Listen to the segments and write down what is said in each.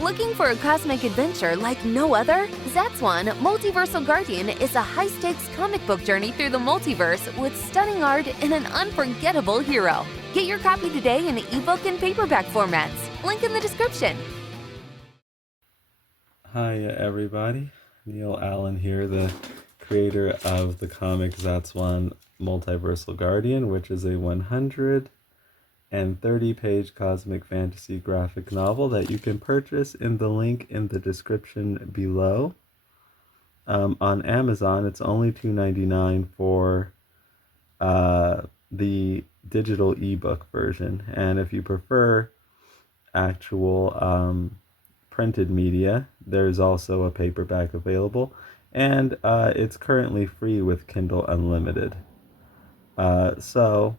Looking for a cosmic adventure like no other? Zatswan, Multiversal Guardian is a high-stakes comic book journey through the multiverse with stunning art and an unforgettable hero. Get your copy today in ebook and paperback formats. Link in the description. Hi everybody, Neil Allen here, the creator of the comic Zatswan Multiversal Guardian, which is a 130-page cosmic fantasy graphic novel that you can purchase in the link in the description below. On Amazon, it's only $2.99 for the digital ebook version, and if you prefer actual printed media, there's also a paperback available, and it's currently free with Kindle Unlimited. So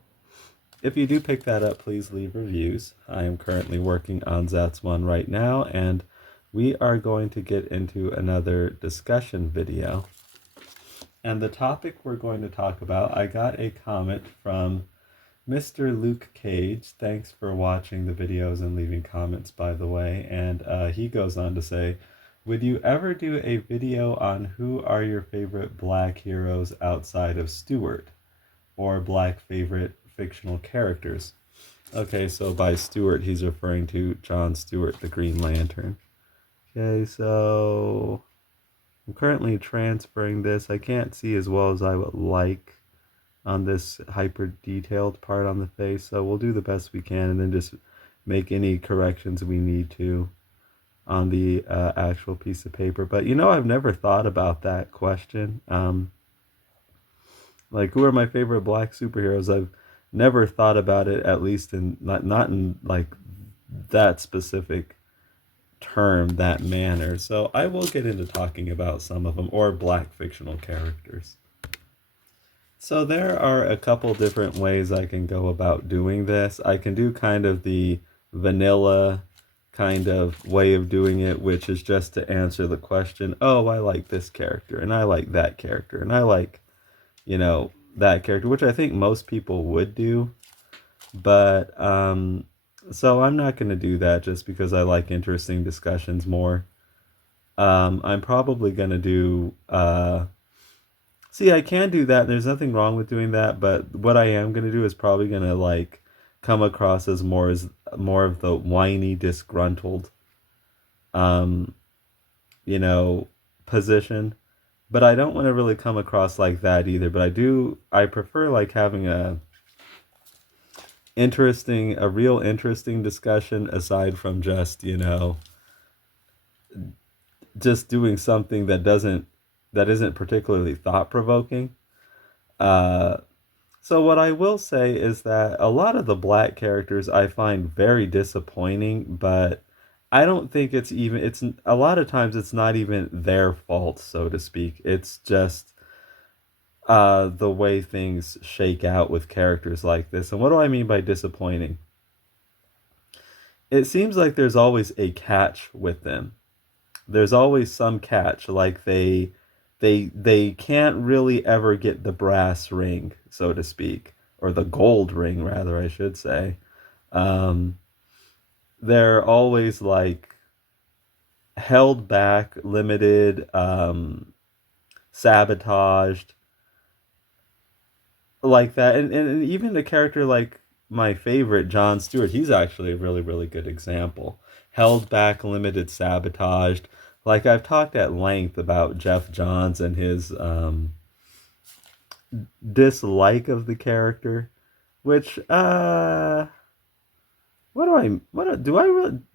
if you do pick that up, please leave reviews. I am currently working on Zatswan right now, and we are going to get into another discussion video. And the topic we're going to talk about, I got a comment from Mr. Luke Cage. Thanks for watching the videos and leaving comments, by the way. And he goes on to say, would you ever do a video on who are your favorite black heroes outside of Stewart, or black favorite fictional characters? Okay, so by Stewart, he's referring to John Stewart, the Green Lantern. Okay, so I'm currently transferring this. I can't see as well as I would like on this hyper detailed part on the face, so we'll do the best we can and then just make any corrections we need to on the actual piece of paper. But you know, I've never thought about that question. Like, who are my favorite black superheroes? I've never thought about it, at least in not in like that specific term, that manner. So I will get into talking about some of them, or black fictional characters. So there are a couple different ways I can go about doing this. I can do kind of the vanilla kind of way of doing it, which is just to answer the question, oh, I like this character, and I like that character, and I like, you know, that character, which I think most people would do. But so I'm not going to do that just because I like interesting discussions more. I'm probably going to do see, I can do that. There's nothing wrong with doing that, but what I am going to do is probably going to like come across as more of the whiny, disgruntled you know, position. But I don't want to really come across like that either. But I prefer like having a real interesting discussion, aside from just, you know, just doing something that isn't particularly thought-provoking. So what I will say is that a lot of the black characters I find very disappointing, but I don't think it's a lot of times it's not even their fault, so to speak. It's just the way things shake out with characters like this. And what do I mean by disappointing? It seems like there's always a catch with them. There's always some catch, like they can't really ever get the brass ring, so to speak, or the gold ring, rather, I should say. They're always like held back, limited, sabotaged, like that. And even a character like my favorite, John Stewart, he's actually a really, really good example. Held back, limited, sabotaged. Like, I've talked at length about Jeff Johns and his dislike of the character, which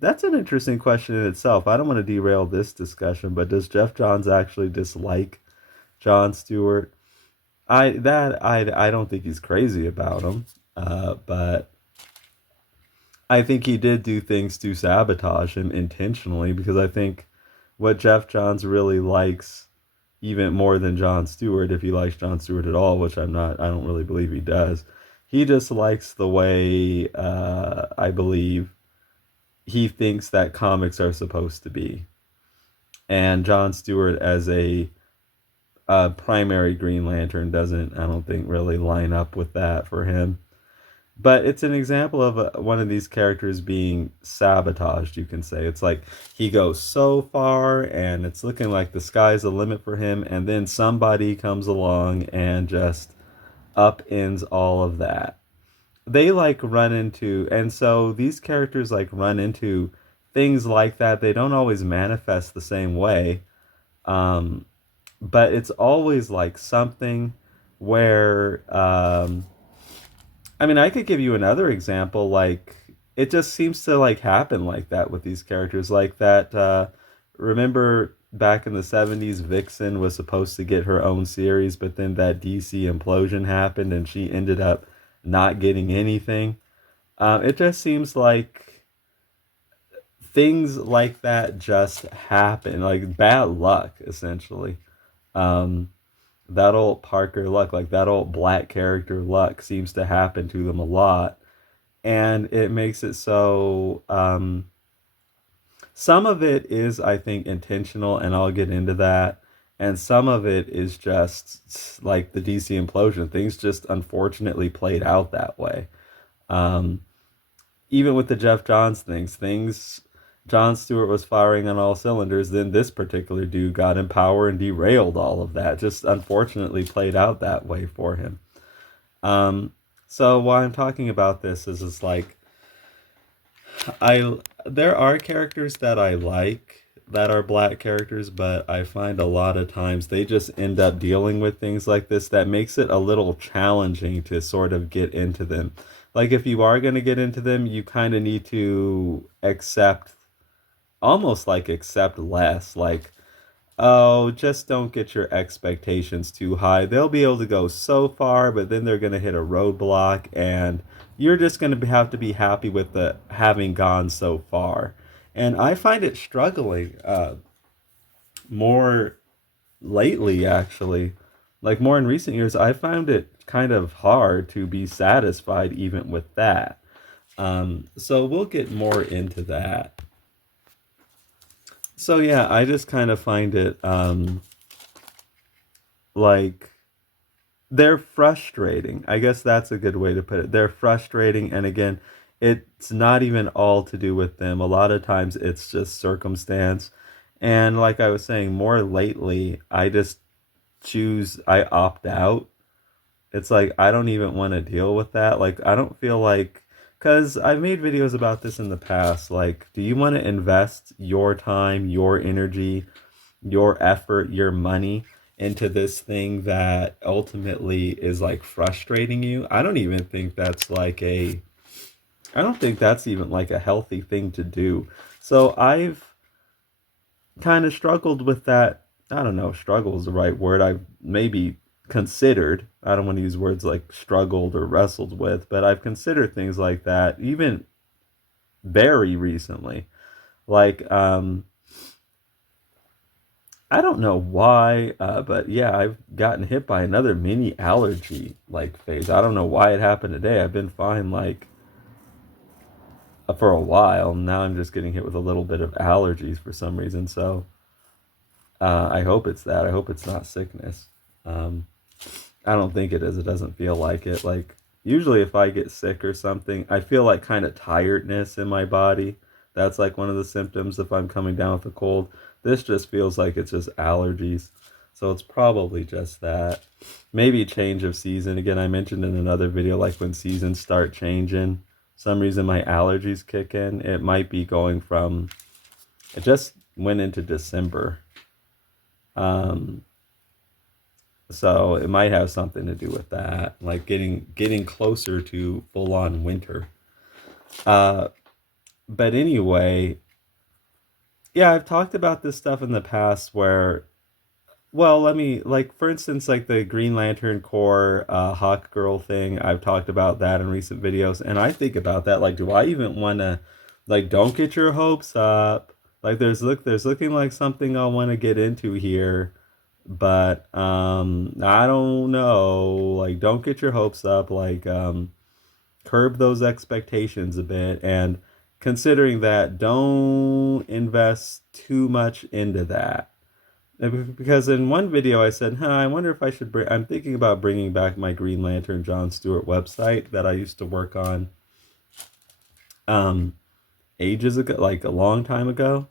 that's an interesting question in itself. I don't want to derail this discussion, but does Jeff Johns actually dislike John Stewart? I don't think he's crazy about him, but I think he did do things to sabotage him intentionally, because I think what Jeff Johns really likes, even more than John Stewart, if he likes John Stewart at all, which I don't really believe he does, he just likes the way, I believe, he thinks that comics are supposed to be. And John Stewart as a primary Green Lantern doesn't, I don't think, really line up with that for him. But it's an example of one of these characters being sabotaged, you can say. It's like he goes so far and it's looking like the sky's the limit for him, and then somebody comes along and just upends all of that. They like run into, and so these characters like run into things like that. They don't always manifest the same way, um, but it's always like something where I mean, I could give you another example. Like, it just seems to like happen like that with these characters. Like that. Remember back in the '70s, Vixen was supposed to get her own series, but then that DC implosion happened, and she ended up not getting anything. It just seems like things like that just happen, like bad luck, essentially. Um, that old Parker luck, like that old black character luck, seems to happen to them a lot, and it makes it so some of it is, I think, intentional, and I'll get into that, and some of it is just like the DC implosion. Things just unfortunately played out that way. um, Even with the Jeff Johns things John Stewart was firing on all cylinders, then this particular dude got in power and derailed all of that. Just unfortunately played out that way for him. um, so why I'm talking about this is it's like I there are characters that I like that are black characters, but I find a lot of times they just end up dealing with things like this that makes it a little challenging to sort of get into them. Like if you are going to get into them, you kind of need to accept, almost like accept less. Like, oh, just don't get your expectations too high. They'll be able to go so far, but then they're going to hit a roadblock, and you're just going to have to be happy with the having gone so far. And I find it struggling more lately, actually. Like more in recent years, I found it kind of hard to be satisfied even with that. So we'll get more into that. So yeah, I just kind of find it like they're frustrating. I guess that's a good way to put it. They're frustrating, and again, it's not even all to do with them. A lot of times it's just circumstance. And like I was saying, more lately, I opt out. It's like I don't even want to deal with that. Like I don't feel like, cuz I've made videos about this in the past, like do you want to invest your time, your energy, your effort, your money into this thing that ultimately is like frustrating you? I don't think that's even like a healthy thing to do. So I've kind of struggled with that. I don't know, struggle is the right word. I've maybe considered, I don't want to use words like struggled or wrestled with, but I've considered things like that even very recently. Like I don't know why, but yeah, I've gotten hit by another mini allergy like phase. I don't know why it happened today. I've been fine like for a while. Now I'm just getting hit with a little bit of allergies for some reason. So I hope it's that. I hope it's not sickness. Um, I don't think it is. It doesn't feel like it. Like usually if I get sick or something, I feel like kind of tiredness in my body. That's like one of the symptoms if I'm coming down with a cold. This just feels like it's just allergies. So it's probably just that. Maybe change of season. Again, I mentioned in another video, like when seasons start changing, some reason my allergies kick in. It might be going from, it just went into December. Um, so it might have something to do with that, like getting closer to full on winter. Uh, but anyway, yeah, I've talked about this stuff in the past where, well, let me, like, for instance, like the Green Lantern Corps Hawk Girl thing. I've talked about that in recent videos, and I think about that. Like, do I even want to, like, don't get your hopes up. Like, there's looking like something I want to get into here, but I don't know. Like, don't get your hopes up. Like, curb those expectations a bit, and considering that, don't invest too much into that. Because in one video I said, I wonder if I should bring, I'm thinking about bringing back my Green Lantern John Stewart website that I used to work on um, ages ago, like a long time ago.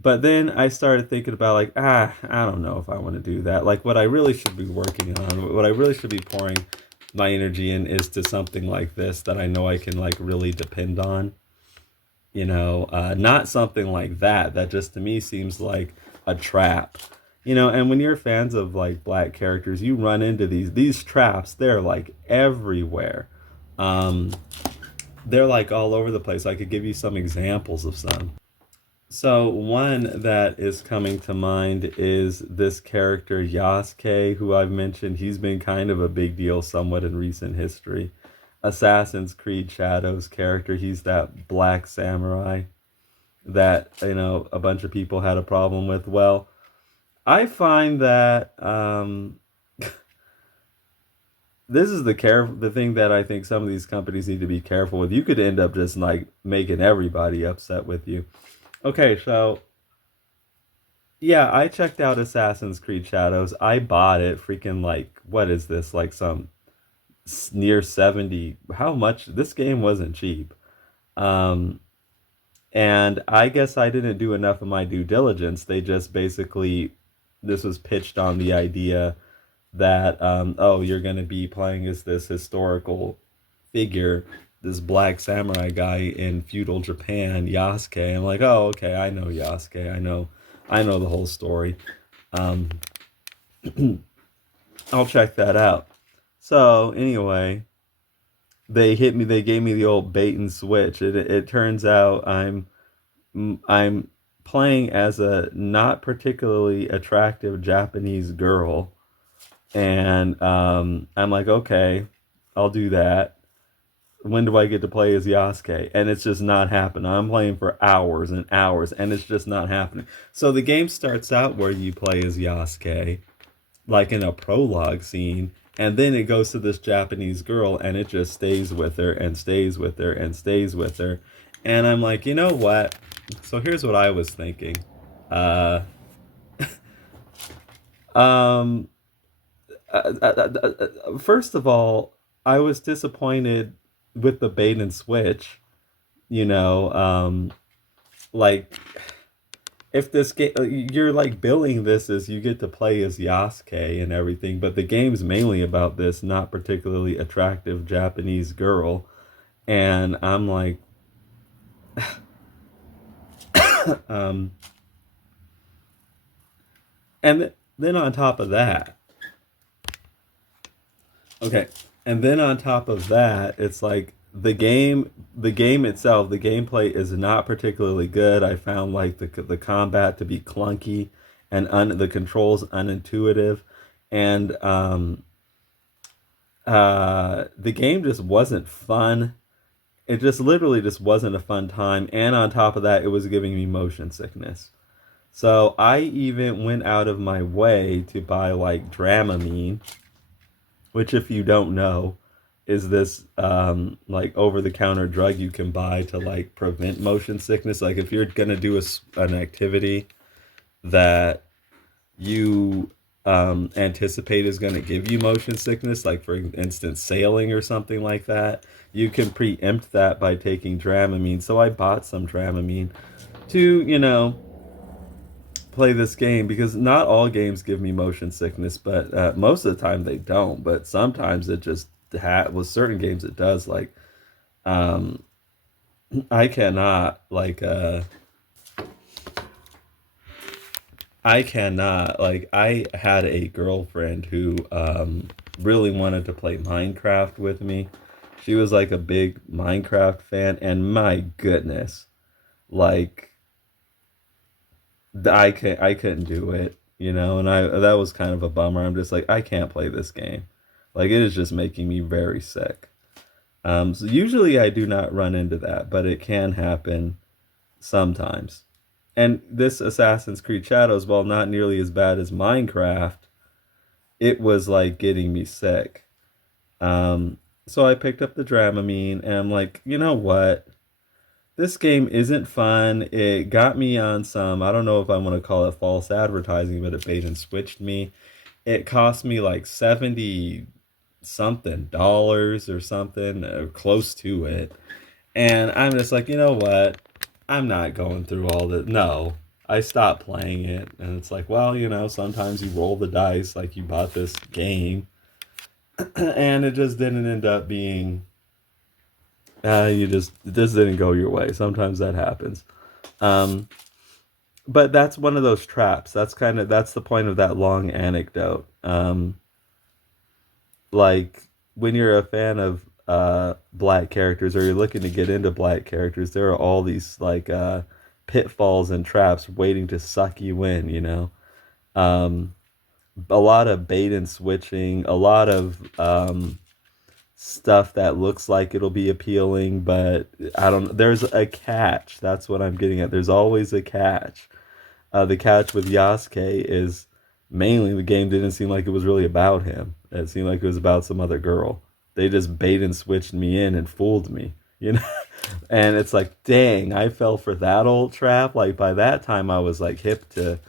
But then I started thinking about like, I don't know if I want to do that. Like what I really should be working on, what I really should be pouring my energy in is to something like this that I know I can like really depend on. Not something like that just to me seems like a trap. And when you're fans of like black characters, you run into these traps. They're like everywhere. Um, they're like all over the place. I could give you some examples of some. So one that is coming to mind is this character Yasuke, who I've mentioned. He's been kind of a big deal somewhat in recent history. Assassin's Creed Shadows character. He's that black samurai that a bunch of people had a problem with. Well, I find that this is the thing that I think some of these companies need to be careful with. You could end up just like making everybody upset with you. Okay, so yeah, I checked out Assassin's Creed Shadows. I bought it freaking like what is this? Like some near 70. How much? This game wasn't cheap. Um and I guess I didn't do enough of my due diligence. They just basically this was pitched on the idea that oh, you're going to be playing as this historical figure, this black samurai guy in feudal Japan, Yasuke. I'm like, oh, okay, I know Yasuke. I know the whole story. Um, I'll check that out. So anyway, they gave me the old bait and switch. It turns out I'm playing as a not particularly attractive Japanese girl, and I'm like, okay, I'll do that. When do I get to play as Yasuke? And it's just not happening. I'm playing for hours and hours, and it's just not happening. So the game starts out where you play as Yasuke, like in a prologue scene, and then it goes to this Japanese girl, and it just stays with her and stays with her and stays with her. And I'm like, you know what? So here's what I was thinking. Uh, um, First of all, I was disappointed with the bait and switch. You know, like if this game, you're like billing this as you get to play as Yasuke and everything, but the game's mainly about this not particularly attractive Japanese girl, and I'm like, um, and then on top of that, okay, and then on top of that, it's like the game itself, the gameplay is not particularly good. I found like the combat to be clunky and the controls unintuitive, and the game just wasn't fun. It just literally just wasn't a fun time, and on top of that, it was giving me motion sickness. So I even went out of my way to buy like Dramamine, which if you don't know is this like over the counter drug you can buy to like prevent motion sickness. Like if you're gonna do an activity that you anticipate is going to give you motion sickness, like for instance sailing or something like that, you can preempt that by taking Dramamine. So I bought some Dramamine to play this game, because not all games give me motion sickness, but most of the time they don't. But sometimes it just with certain games it does. Like um, I cannot like I had a girlfriend who really wanted to play Minecraft with me. She was like a big Minecraft fan, and my goodness, like I couldn't do it, and I that was kind of a bummer. I'm just like, I can't play this game. Like it is just making me very sick. So usually I do not run into that, but it can happen sometimes. And this Assassin's Creed Shadows, while not nearly as bad as Minecraft, it was like getting me sick. So I picked up the Dramamine, and I'm like, you know what? This game isn't fun. It got me on some, I don't know if I want to call it false advertising, but it bait and switched me. It cost me like 70 something dollars or something, close to it. And I'm just like, you know what? I'm not going through all the. No. I stopped playing it. And it's like, well, sometimes you roll the dice like you bought this game. And it just didn't end up being. It just didn't go your way. Sometimes that happens. Um, but that's one of those traps. That's the point of that long anecdote. Like when you're a fan of black characters or you're looking to get into black characters, there are all these like pitfalls and traps waiting to suck you in, um a lot of bait and switching, a lot of stuff that looks like it'll be appealing, but I don't, there's a catch. That's what I'm getting at. There's always a catch. The catch with Yasuke is mainly the game didn't seem like it was really about him. It seemed like it was about some other girl. They just bait and switched me in and fooled me, you know? And it's like, dang, I fell for that old trap. Like by that time, I was like hip to,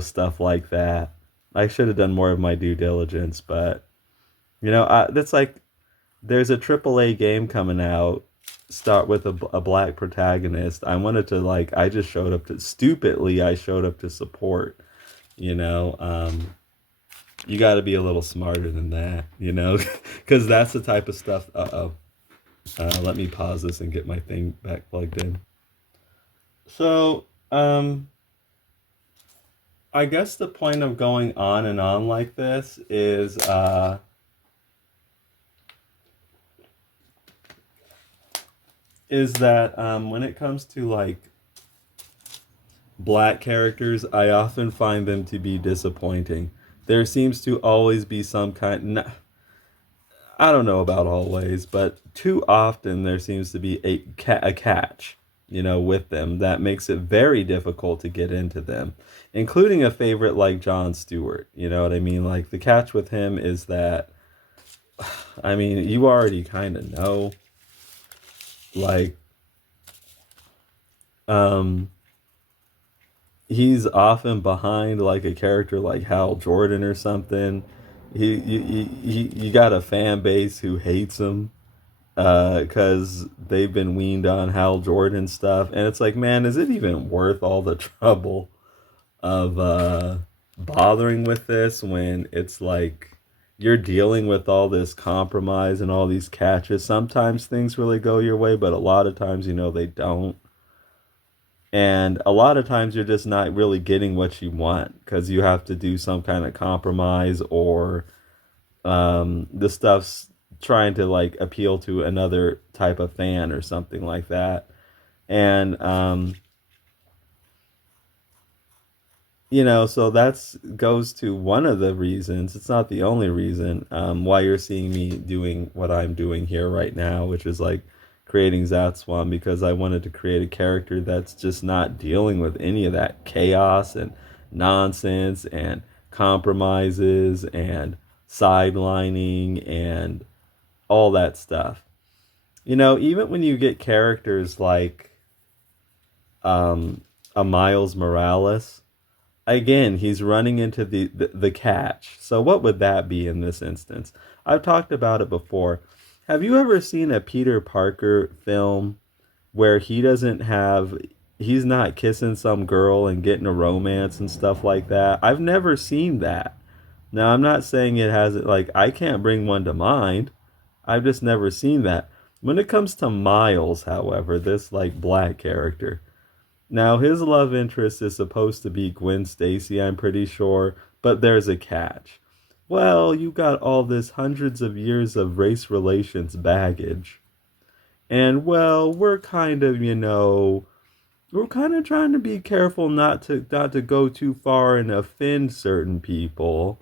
stuff like that. I should have done more of my due diligence, but, that's like, there's a AAA game coming out start with a black protagonist. I wanted to like I just showed up to stupidly I showed up to support, you know. You got to be a little smarter than that, because that's the type of stuff. Let me pause this and get my thing back plugged in. So, I guess the point of going on and on like this is that when it comes to like black characters, I often find them to be disappointing. There seems to always be some kind. I don't know about always, but too often there seems to be a catch, with them that makes it very difficult to get into them, including a favorite like Jon Stewart. You know what I mean? Like the catch with him is that, I mean, you already kind of know, like, um, he's often behind like a character like Hal Jordan or something. You got a fan base who hates him because they've been weaned on Hal Jordan stuff, and it's like, man, is it even worth all the trouble of bothering with this when it's like you're dealing with all this compromise and all these catches? Sometimes things really go your way, but a lot of times, they don't. And a lot of times you're just not really getting what you want because you have to do some kind of compromise, or the stuff's trying to like appeal to another type of fan or something like that. And so that's goes to one of the reasons. It's not the only reason why you're seeing me doing what I'm doing here right now, which is like creating Zatswan, because I wanted to create a character that's just not dealing with any of that chaos and nonsense and compromises and sidelining and all that stuff. Even when you get characters like a Miles Morales, again, he's running into the catch. So what would that be in this instance? I've talked about it before. Have you ever seen a Peter Parker film where he's not kissing some girl and getting a romance and stuff like that? I've never seen that. Now, I'm not saying it hasn't, like, I can't bring one to mind. I've just never seen that. When it comes to Miles, however, this, like, black character, now, his love interest is supposed to be Gwen Stacy, I'm pretty sure, but there's a catch. Well, you got all this hundreds of years of race relations baggage. And, well, we're kind of trying to be careful not to go too far and offend certain people.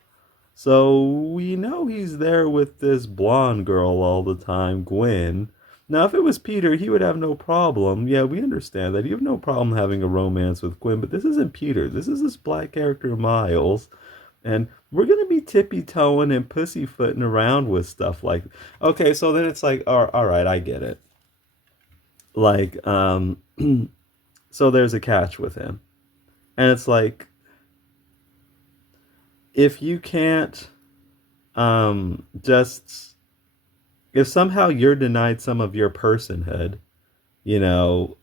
So we know he's there with this blonde girl all the time, Gwen. Now, if it was Peter, he would have no problem. Yeah, we understand that. You have no problem having a romance with Gwen, but this isn't Peter. This is this black character, Miles. And we're going to be tippy-toeing and pussyfooting around with stuff like... Okay, so then it's like, all right, I get it. Like, so there's a catch with him. And it's like, if you can't just, if somehow you're denied some of your personhood, you know,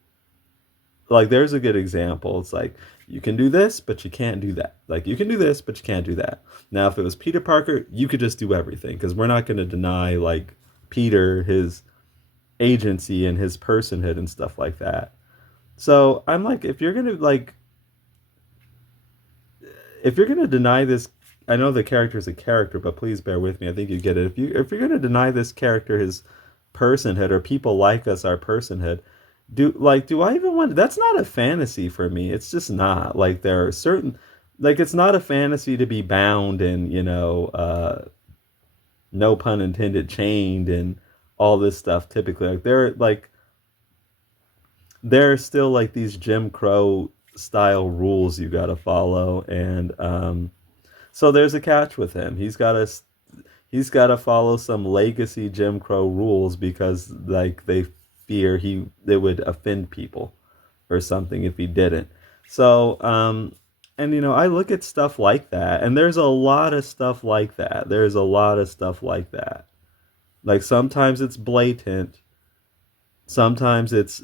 like there's a good example. It's like, you can do this, but you can't do that. Like, you can do this, but you can't do that. Now, if it was Peter Parker, you could just do everything because we're not going to deny, like, Peter his agency and his personhood and stuff like that. So I'm like, if you're gonna deny this, I know the character is a character, but please bear with me. I think you get it. If you're gonna deny this character his personhood, or people like us our personhood, do I even want? That's not a fantasy for me. It's just not. Like, there are certain, like, it's not a fantasy to be bound and, no pun intended, chained and all this stuff. Typically, there are still like these Jim Crow style rules you got to follow, and so there's a catch with him. He's got to follow some legacy Jim Crow rules because, like, they fear he they would offend people or something if he didn't. So and I look at stuff like that, and there's a lot of stuff like that. There's a lot of stuff like that. Like, sometimes it's blatant, sometimes it's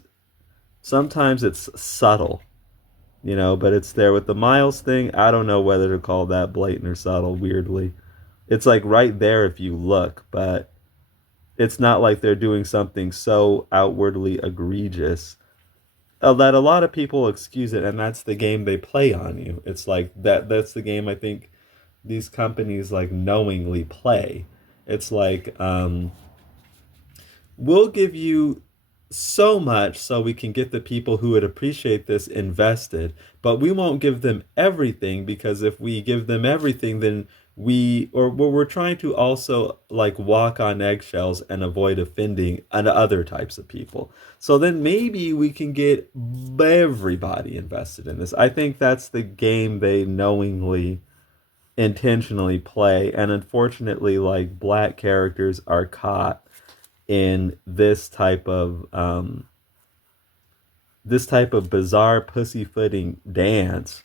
subtle, but it's there. With the Miles thing, I don't know whether to call that blatant or subtle, weirdly. It's like right there if you look, but it's not like they're doing something so outwardly egregious that a lot of people excuse it, and that's the game they play on you. It's like that's the game I think these companies like knowingly play. It's like, we'll give you so much so we can get the people who would appreciate this invested, but we won't give them everything, because if we give them everything, then we're trying to also like walk on eggshells and avoid offending other types of people. So then maybe we can get everybody invested in this. I think that's the game they knowingly, intentionally play, and unfortunately, like, black characters are caught in this type of bizarre pussyfooting dance.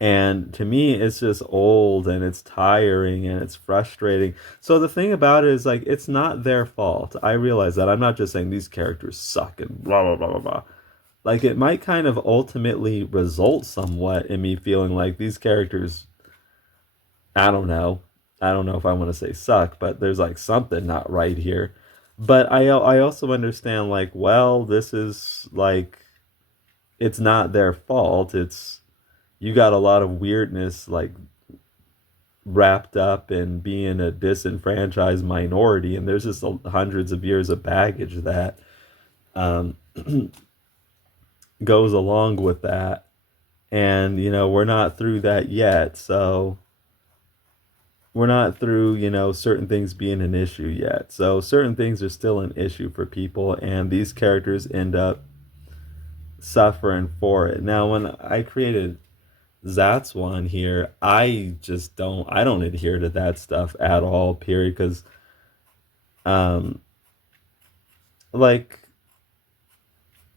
And to me, it's just old and it's tiring and it's frustrating. So the thing about it is, like, it's not their fault. I realize that. I'm not just saying these characters suck and blah blah blah blah blah. Like, it might kind of ultimately result somewhat in me feeling like these characters, I don't know. I don't know if I want to say suck, but there's like something not right here. But I also understand, like, well, this is like, it's not their fault. It's, you got a lot of weirdness like wrapped up in being a disenfranchised minority, and there's just hundreds of years of baggage that um, goes along with that. And we're not through that yet. So we're not through, certain things being an issue yet. So certain things are still an issue for people, and these characters end up suffering for it. Now, when I created Zatswan here, I don't adhere to that stuff at all, period. Because, um, like,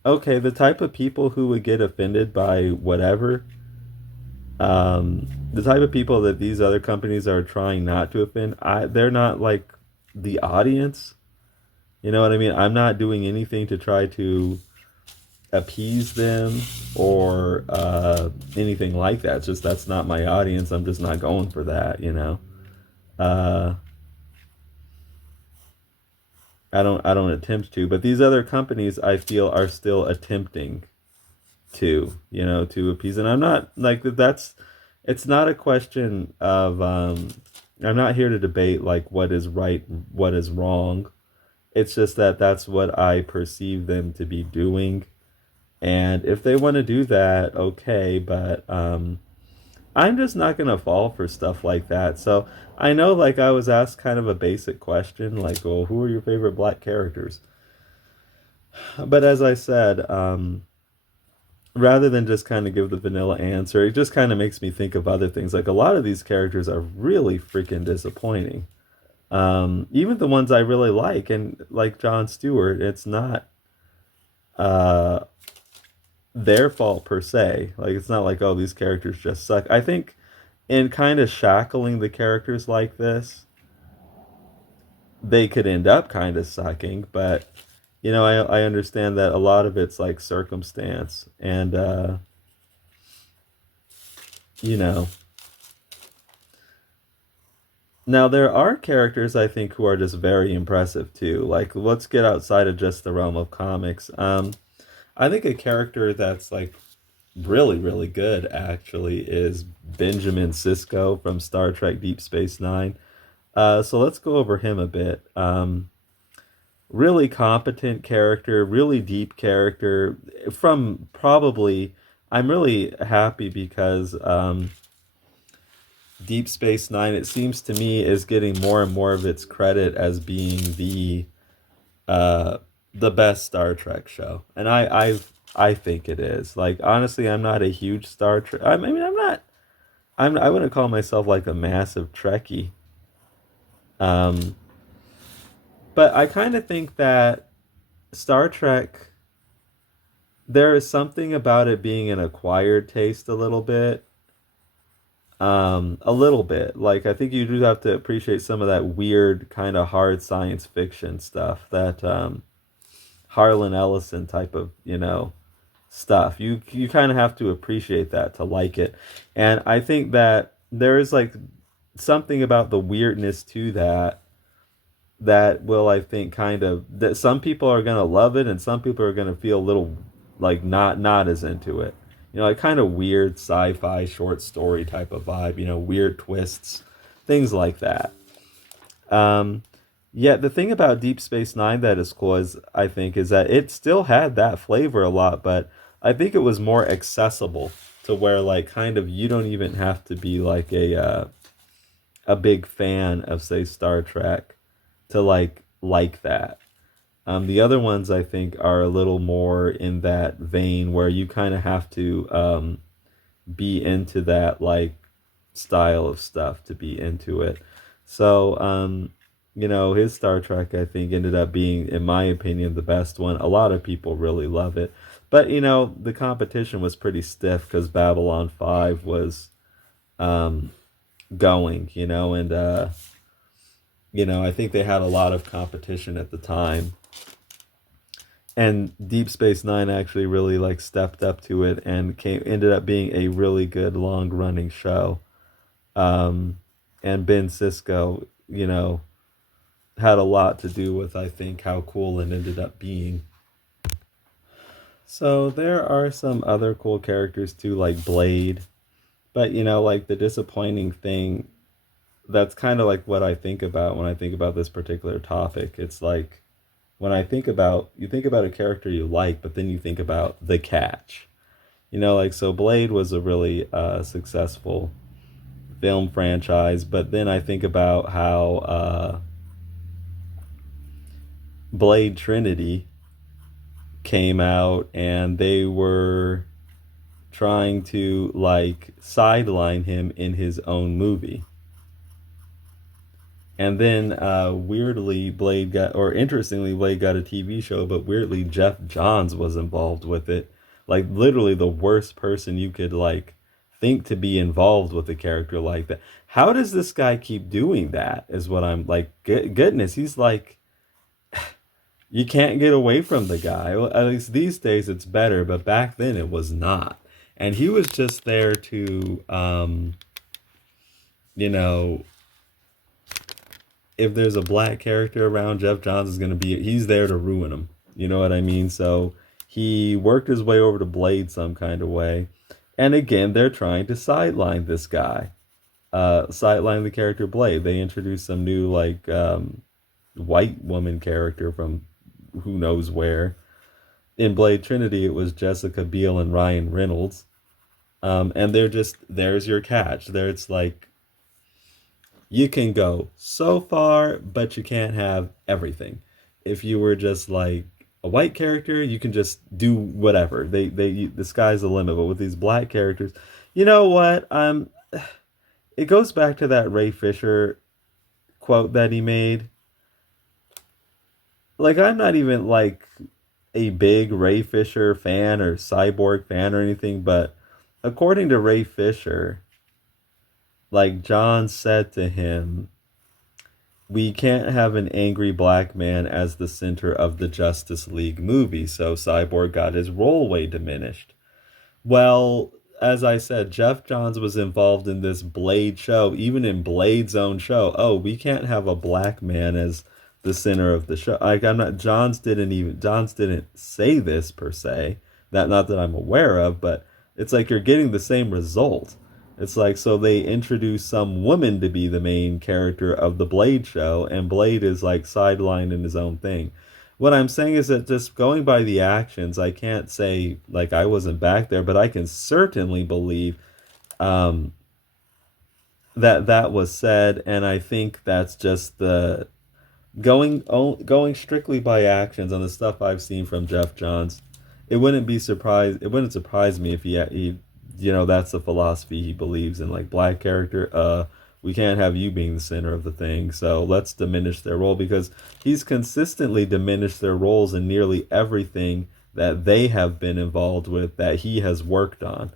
okay, the type of people who would get offended by whatever, the type of people that these other companies are trying not to offend, they're not like the audience. You know what I mean? I'm not doing anything to try to appease them or anything like that. It's just, that's not my audience. I'm just not going for that. Uh, I don't attempt to, but these other companies I feel are still attempting to appease. And I'm not like that's. It's not a question of. I'm not here to debate like what is right, what is wrong. It's just that that's what I perceive them to be doing. And if they want to do that, okay, but I'm just not going to fall for stuff like that. So I know, like, I was asked kind of a basic question, like, well, who are your favorite black characters? But as I said, rather than just kind of give the vanilla answer, it just kind of makes me think of other things. Like, a lot of these characters are really freaking disappointing. Even the ones I really like, and like Jon Stewart, it's not. uh, their fault per se. Like it's not like, oh, these characters just suck. I think in kind of shackling the characters like this, they could end up kind of sucking. But I understand that a lot of it's like circumstance, and you know. Now there are characters I think who are just very impressive too. Like let's get outside of just the realm of comics. I think a character that's like really, really good actually is Benjamin Sisko from Star Trek Deep Space Nine. So let's go over him a bit. Really competent character, really deep character. From probably, I'm really happy because Deep Space Nine, it seems to me, is getting more and more of its credit as being uh, the best Star Trek show, and I think it is. Like honestly, I'm not a huge Star Trek. I mean, I'm not. I wouldn't call myself like a massive Trekkie. Um, but I kind of think that Star Trek, there is something about it being an acquired taste a little bit. A little bit. Like I think you do have to appreciate some of that weird kind of hard science fiction stuff, that Harlan Ellison type of, stuff. You kind of have to appreciate that to like it. And I think that there is like something about the weirdness to that will, I think, kind of, that some people are gonna love it and some people are gonna feel a little like not as into it. Like kind of weird sci-fi short story type of vibe. Weird twists, things like that. Um, yeah, the thing about Deep Space Nine that is cool is, I think, is that it still had that flavor a lot, but I think it was more accessible to where like kind of you don't even have to be like a big fan of, say, Star Trek to like that. The other ones I think are a little more in that vein where you kind of have to be into that like style of stuff to be into it. So his Star Trek I think ended up being, in my opinion, the best one. A lot of people really love it. But the competition was pretty stiff because Babylon 5 was um going, and I think they had a lot of competition at the time. And Deep Space Nine actually really like stepped up to it and ended up being a really good long running show. Um, and Ben Sisko, had a lot to do with, I think, how cool it ended up being. So there are some other cool characters too, like Blade. But like the disappointing thing, that's kind of like what I think about when I think about this particular topic. It's like when you think about a character you like, but then you think about the catch. Like so Blade was a really successful film franchise, but then I think about how Blade Trinity came out and they were trying to like sideline him in his own movie. And then weirdly, interestingly, Blade got a TV show, but weirdly, Jeff Johns was involved with it. Like literally the worst person you could like think to be involved with a character like that. How does this guy keep doing that? Is what I'm like. Goodness, he's like, you can't get away from the guy. Well, at least these days it's better, but back then it was not. And he was just there to, you know, if there's a black character around, Jeff Johns is he's there to ruin him. You know what I mean? So he worked his way over to Blade some kind of way. And again, they're trying to sideline this guy. Sideline the character Blade. They introduced some new like white woman character from who knows where. In Blade Trinity, it was Jessica Biel and Ryan Reynolds. And there's your catch. There it's like, you can go so far, but you can't have everything. If you were just like a white character, you can just do whatever. The sky's the limit. But with these black characters, you know what? It goes back to that Ray Fisher quote that he made. Like I'm not even like a big Ray Fisher fan or Cyborg fan or anything, but according to Ray Fisher, like John said to him, we can't have an angry black man as the center of the Justice League movie, so Cyborg got his role way diminished. Well, as I said, Jeff Johns was involved in this Blade show, even in Blade's own show. Oh, we can't have a black man as the center of the show. Like I'm not Johns didn't say this per se. That not that I'm aware of, but it's like you're getting the same result. It's like so they introduce some woman to be the main character of the Blade show, and Blade is like sidelined in his own thing. What I'm saying is that just going by the actions, I can't say like I wasn't back there, but I can certainly believe um, that that was said, and I think that's just the going strictly by actions on the stuff I've seen from Jeff Johns. It wouldn't surprise me if he that's the philosophy he believes in, like black character. We can't have you being the center of the thing, so let's diminish their role because he's consistently diminished their roles in nearly everything that they have been involved with that he has worked on.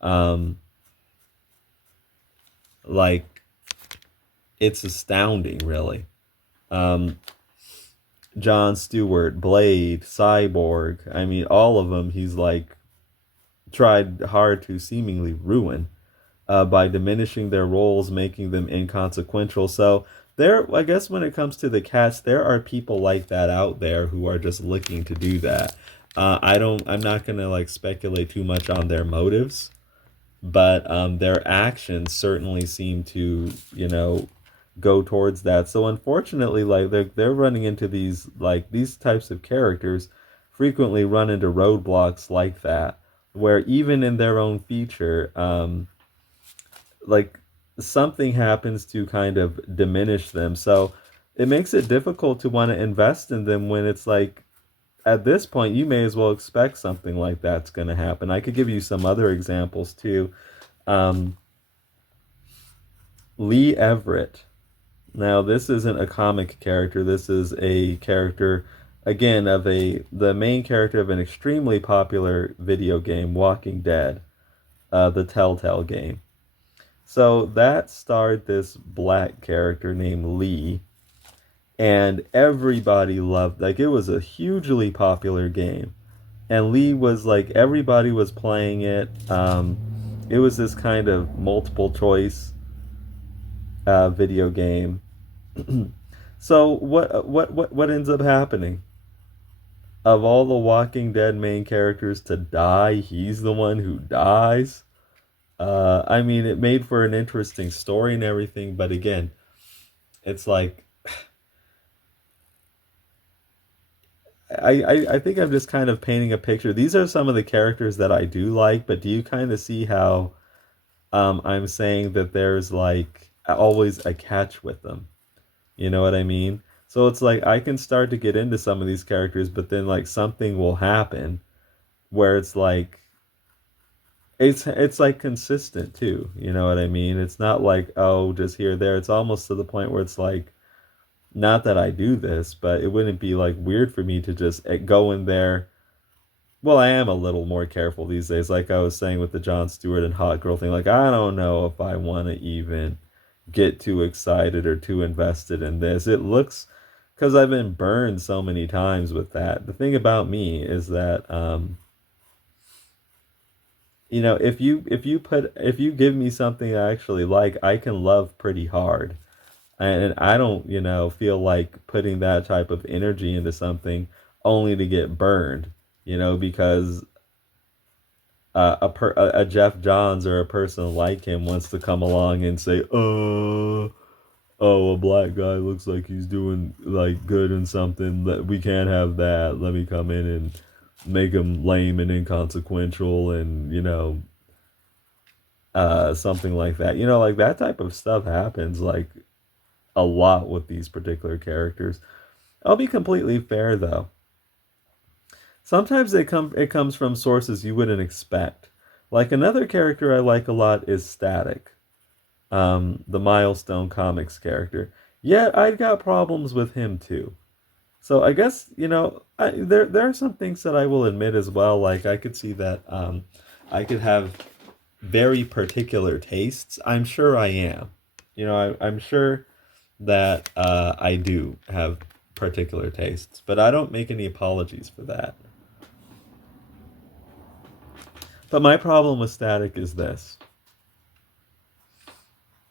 Um, like it's astounding, really. Um, John Stewart, Blade, Cyborg. I mean, all of them. He's like tried hard to seemingly ruin by diminishing their roles, making them inconsequential. So there, I guess, when it comes to the cats, there are people like that out there who are just looking to do that. I'm not gonna like speculate too much on their motives, but their actions certainly seem to, go towards that. So unfortunately, like they're running into these types of characters frequently run into roadblocks like that, where even in their own feature, like something happens to kind of diminish them. So it makes it difficult to want to invest in them when it's like at this point you may as well expect something like that's going to happen. I could give you some other examples too. Um, Lee Everett. Now this isn't a comic character. This is a character again of the main character of an extremely popular video game, Walking Dead, the Telltale game. So that starred this black character named Lee, and everybody loved, like it was a hugely popular game. And Lee was like everybody was playing it. It was this kind of multiple choice video game. So what ends up happening? Of all the Walking Dead main characters to die, he's the one who dies. I mean, it made for an interesting story and everything, but again, it's like I think I'm just kind of painting a picture. These are some of the characters that I do like, but do you kind of see how I'm saying that there's like always a catch with them? You know what I mean? So it's like I can start to get into some of these characters, but then like something will happen where it's like it's like consistent too. You know what I mean? It's not like oh just here or there. It's almost to the point where it's like not that I do this, but it wouldn't be like weird for me to just go in there. Well, I am a little more careful these days, like I was saying with the Jon Stewart and Hot Girl thing. Like I don't know if I want to even get too excited or too invested in this. It looks because I've been burned so many times with that. The thing about me is that if you give me something I actually like, I can love pretty hard. And I don't, feel like putting that type of energy into something only to get burned, because a Jeff Johns or a person like him wants to come along and say, oh, a black guy looks like he's doing like good in something that we can't have that. Let me come in and make him lame and inconsequential and something like that. Like that type of stuff happens like a lot with these particular characters. I'll be completely fair though. Sometimes it comes from sources you wouldn't expect. Like another character I like a lot is Static, the Milestone Comics character. Yet I got problems with him too. So I guess, there are some things that I will admit as well. Like I could see that I could have very particular tastes. I'm sure I am. I'm sure that I do have particular tastes, but I don't make any apologies for that. But my problem with static is this.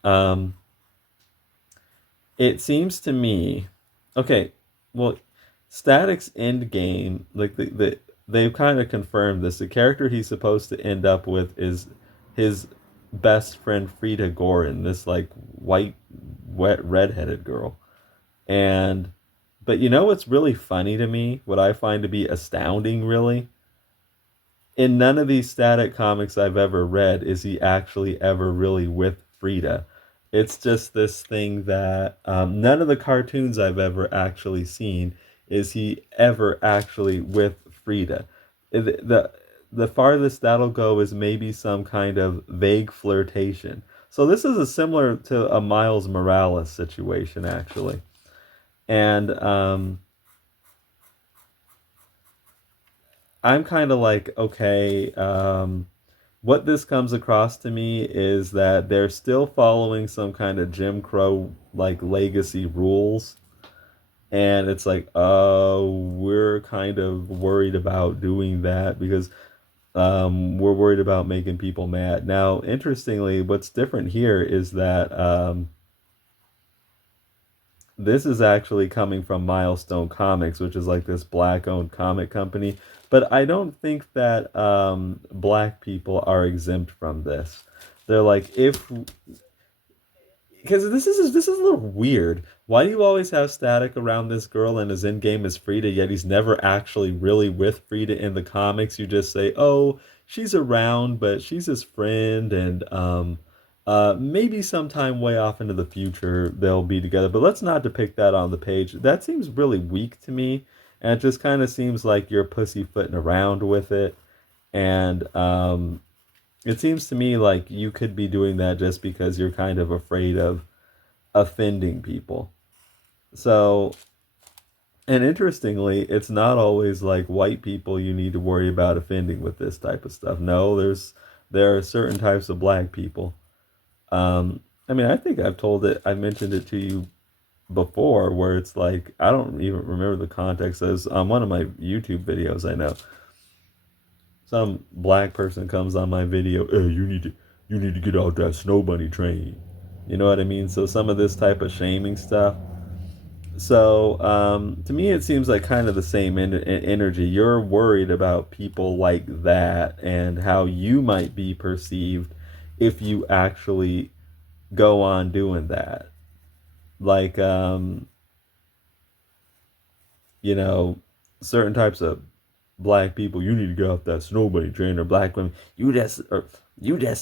Um, it seems to me, okay, well, Static's end game, like they've kind of confirmed this. The character he's supposed to end up with is his best friend Frida Gorin, this like white, wet, redheaded girl. And but you know what's really funny to me? What I find to be astounding, really, in none of these Static comics I've ever read is he actually ever really with Frida. It's just this thing that none of the cartoons I've ever actually seen is he ever actually with Frida. The farthest that'll go is maybe some kind of vague flirtation. So this is a similar to a Miles Morales situation, actually. And I'm kind of like, okay, what this comes across to me is that they're still following some kind of Jim Crow like legacy rules. And it's like, we're kind of worried about doing that because we're worried about making people mad. Now, interestingly, what's different here is that this is actually coming from Milestone Comics, which is like this black-owned comic company. But I don't think that black people are exempt from this. They're like, if because this is a little weird. Why do you always have Static around this girl and his end game is Frida, yet he's never actually really with Frida in the comics? You just say, oh, she's around, but she's his friend, and maybe sometime way off into the future they'll be together. But let's not depict that on the page. That seems really weak to me, and it just kind of seems like you're pussyfooting around with it. And it seems to me like you could be doing that just because you're kind of afraid of offending people. So, and interestingly, it's not always like white people you need to worry about offending with this type of stuff. No, there are certain types of black people. I mean, I think I mentioned it to you before, where it's like I don't even remember the context. As on one of my YouTube videos, I know some black person comes on my video, hey, you need to get out that snow bunny train. You know what I mean? So some of this type of shaming stuff. So to me, it seems like kind of the same energy. You're worried about people like that and how you might be perceived if you actually go on doing that. Like, you know, certain types of black people, you need to get off that snow bunny train, or black women, you just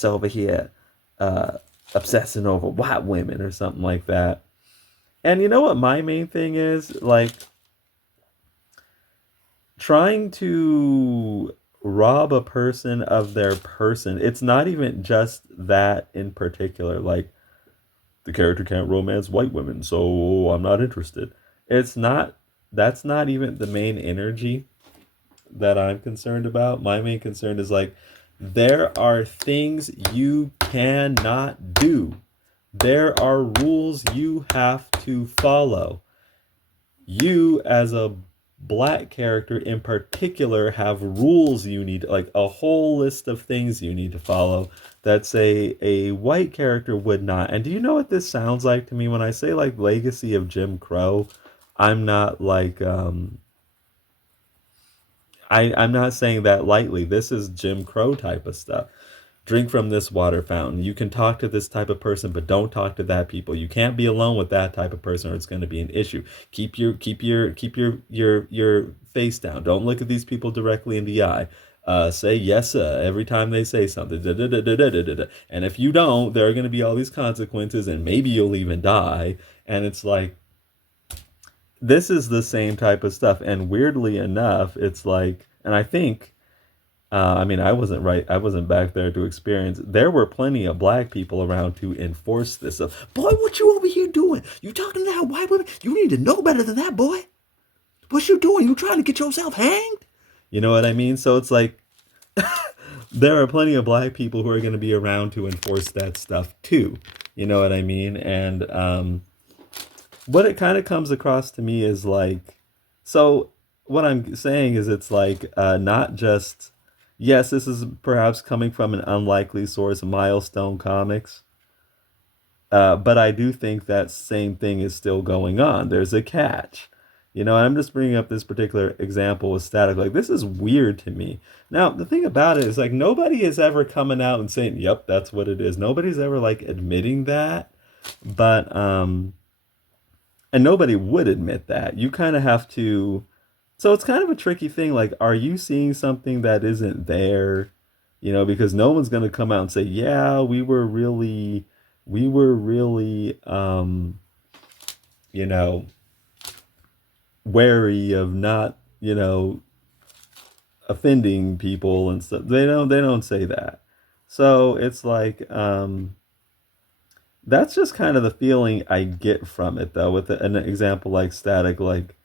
over here uh, obsessing over white women or something like that. And you know what my main thing is? Like trying to rob a person of their person. It's not even just that in particular. Like the character can't romance white women, so I'm not interested. It's not That's not even the main energy that I'm concerned about. My main concern is like there are things you cannot do. There are rules you have to follow. You as a black character in particular have rules you need, like a whole list of things you need to follow that say a white character would not. And do you know what this sounds like to me when I say like legacy of Jim Crow? I'm not like I'm not saying that lightly. This is Jim Crow type of stuff. Drink from this water fountain. You can talk to this type of person, but don't talk to that people. You can't be alone with that type of person, or it's going to be an issue. Keep your face down. Don't look at these people directly in the eye. Say yes, sir, every time they say something. Da, da, da, da, da, da, da. And if you don't, there are going to be all these consequences, and maybe you'll even die. And it's like this is the same type of stuff. And weirdly enough, it's like, and I think I mean, I wasn't right. I wasn't back there to experience. There were plenty of black people around to enforce this stuff. Boy, what you over here doing? You talking to that white woman? You need to know better than that, boy. What you doing? You trying to get yourself hanged? You know what I mean? So it's like there are plenty of black people who are going to be around to enforce that stuff too. You know what I mean? And what it kind of comes across to me is like, so what I'm saying is it's like not just, yes, this is perhaps coming from an unlikely source, Milestone Comics, but I do think that same thing is still going on. There's a catch. You know, I'm just bringing up this particular example with Static. Like, this is weird to me. Now, the thing about it is, like, nobody is ever coming out and saying, yep, that's what it is. Nobody's ever, like, admitting that. But, and nobody would admit that. You kind of have to. So it's kind of a tricky thing. Like, are you seeing something that isn't there? You know, because no one's going to come out and say, yeah, we were really, you know, wary of not, you know, offending people and stuff. They don't say that. So it's like, that's just kind of the feeling I get from it, though, with an example like Static. Like,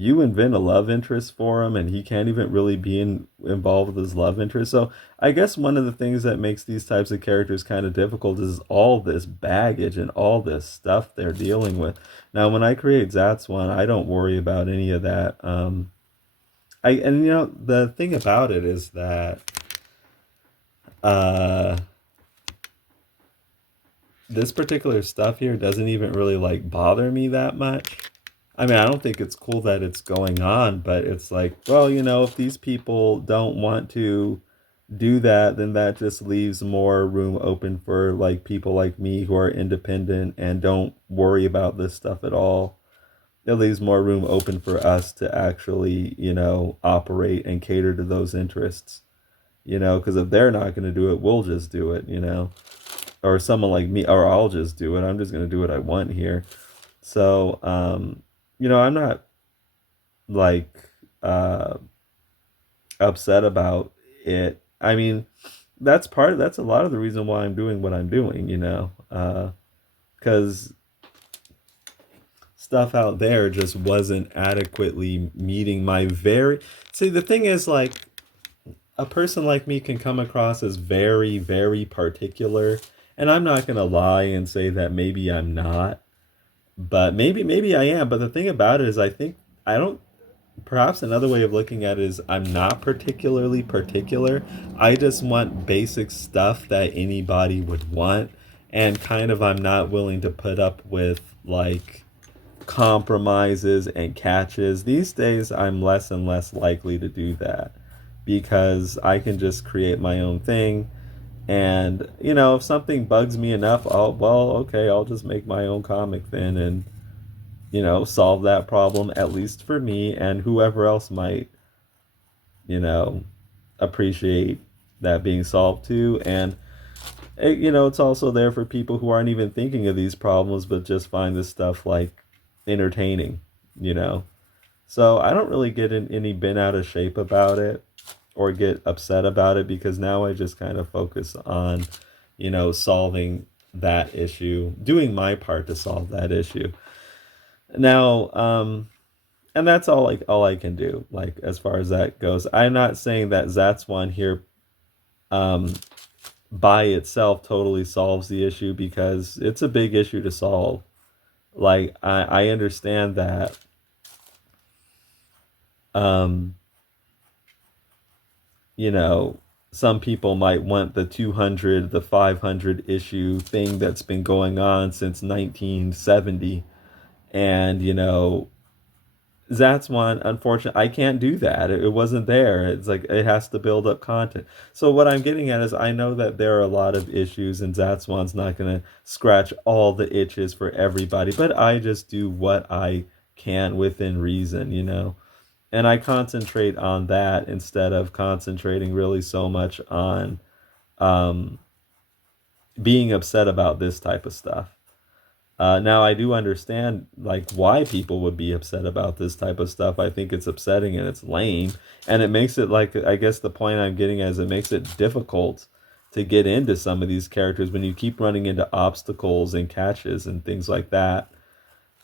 you invent a love interest for him and he can't even really be involved with his love interest. So I guess one of the things that makes these types of characters kind of difficult is all this baggage and all this stuff they're dealing with. Now, when I create Zatswan, I don't worry about any of that. And you know, the thing about it is that uh, this particular stuff here doesn't even really like bother me that much. I mean, I don't think it's cool that it's going on, but it's like, well, you know, if these people don't want to do that, then that just leaves more room open for like people like me who are independent and don't worry about this stuff at all. It leaves more room open for us to actually, you know, operate and cater to those interests, you know, because if they're not going to do it, we'll just do it, you know, or someone like me, or I'll just do it. I'm just going to do what I want here. So, you know, I'm not like uh upset about it. I mean, that's a lot of the reason why I'm doing what I'm doing, you know. Cuz stuff out there just wasn't adequately meeting my very. See, the thing is, like, a person like me can come across as very, very particular, and I'm not going to lie and say that maybe I'm not, but maybe I am. But the thing about it is, I think I don't. Perhaps another way of looking at it is I'm not particularly particular. I just want basic stuff that anybody would want, and kind of I'm not willing to put up with like compromises and catches. These days I'm less and less likely to do that because I can just create my own thing. And you know, if something bugs me enough, I'll just make my own comic then, and you know, solve that problem, at least for me and whoever else might, you know, appreciate that being solved too. And you know, it's also there for people who aren't even thinking of these problems but just find this stuff like entertaining, you know. So I don't really get in any bent out of shape about it or get upset about it, because now I just kind of focus on, you know, solving that issue, doing my part to solve that issue. Now, and that's all I can do, like, as far as that goes. I'm not saying that Zatswan here um by itself totally solves the issue, because it's a big issue to solve. Like, I understand that um you know, some people might want the 200, the 500 issue thing that's been going on since 1970. And, you know, that's one, unfortunately, I can't do that. It wasn't there. It's like it has to build up content. So what I'm getting at is I know that there are a lot of issues, and Zatswan's not going to scratch all the itches for everybody, but I just do what I can within reason, you know. And I concentrate on that instead of concentrating really so much on um, being upset about this type of stuff. Now I do understand like why people would be upset about this type of stuff. I think it's upsetting and it's lame, and it makes it, like, I guess the point I'm getting at is it makes it difficult to get into some of these characters when you keep running into obstacles and catches and things like that.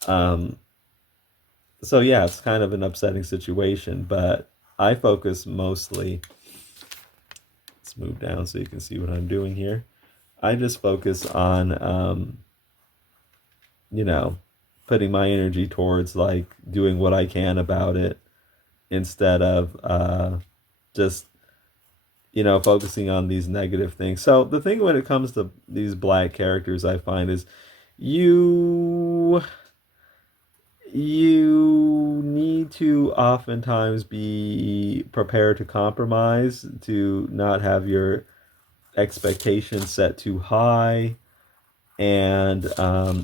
Um, So yeah, it's kind of an upsetting situation, but I focus mostly, let's move down so you can see what I'm doing here. I just focus on you know, putting my energy towards like doing what I can about it instead of just focusing on these negative things. So the thing when it comes to these black characters, I find is you you need to oftentimes be prepared to compromise, to not have your expectations set too high, and